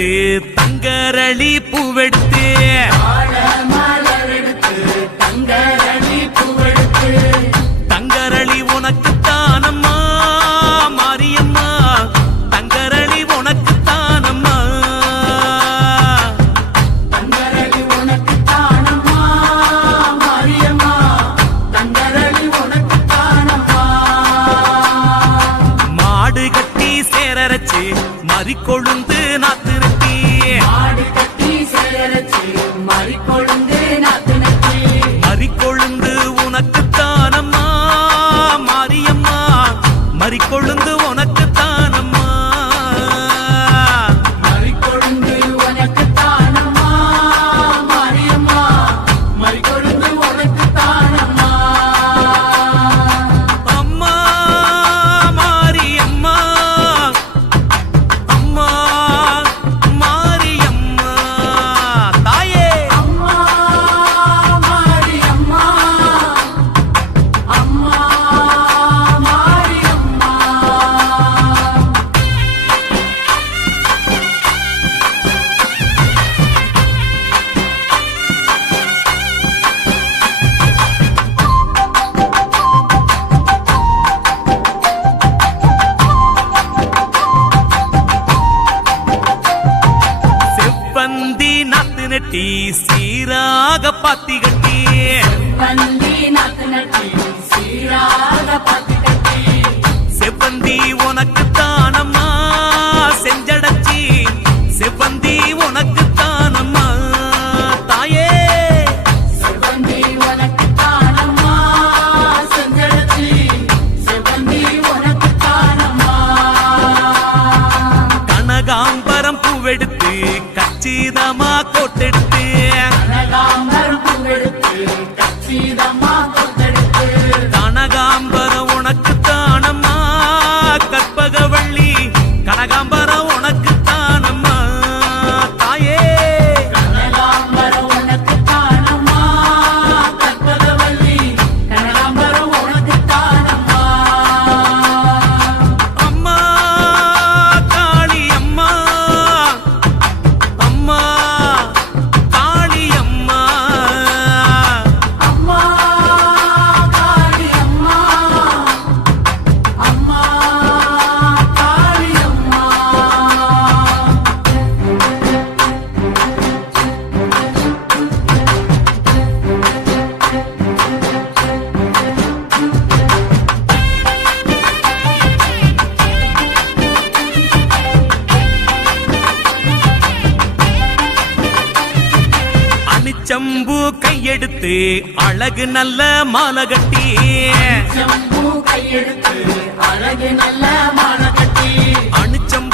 எடுத்து தங்கரளி பூவெடுத்து தங்கரளி உனக்கு தானம்மா மாரியம்மா தங்கரளி உனக்கு தானம்மா தங்கரளி உனக்கு தானம்மா மாரியம்மா தங்கரளி உனக்கு தானம்மா மாடு கட்டி சேரரச்சு மறிக்கொழுந்து நாத்து நட்டி மாடு கட்டி சேரரச்சு மறிக்கொழுந்து நாத்து நட்டி மறிக்கொழுந்து உனக்கு தானம்மா மாரியம்மா மறிக்கொழுந்து உனக்கு தானம்மா மறிக்கொழுந்து உனக்கு தானம்மா மாரியம்மா மறிக்கொழுந்து உனக்கு தானம்மா அம்மா மாரியம்மா அம்மா மாரியம்மா தாயே அம்மா மாரியம்மா அம்மா மாரியம்மா செவ்வந்தி நாத்து நெட்டி சீராக பாத்தி கட்டி வந்தி நாத்து நட்டி சீராக பாத்தி கட்டி செவ்வந்தி உனக்கு தானம்மா செஞ்சடச்சி செவ்வந்தி உனக்கு தானம்மா தாயே செவ்வந்தி உனக்கு தானம்மா செஞ்சடச்சி செவ்வந்தி உனக்கு தானம்மா கனகாம்பரம் பூவெடுத்து கச்சிதமா கோட்டெடுத்து கனகாம்பரம் பூவெடுத்து கச்சிதமா கொத்தெடுத்து கனகாம்பரம் உனக்கு தானம்மா கற்பகவள்ளி கனகாம்பரம் உனக்கு தானம்மா தாயே கனகாம்பரம் உனக்கு தானம்மா கற்பகவல்லி கனகாம்பரம் உனக்கு தானம்மா அம்மா காளி அம்மா அம்மா காளி அம்மா அம்மா காளி அம்மா அம்மா காளி அம்மா அணிச்சம்பு கையெடுத்து அழகு நல்ல மாலை கட்டி ஜம்பு கையெடுத்து அழகு நல்ல மாலை கட்டி அணிச்சம்பு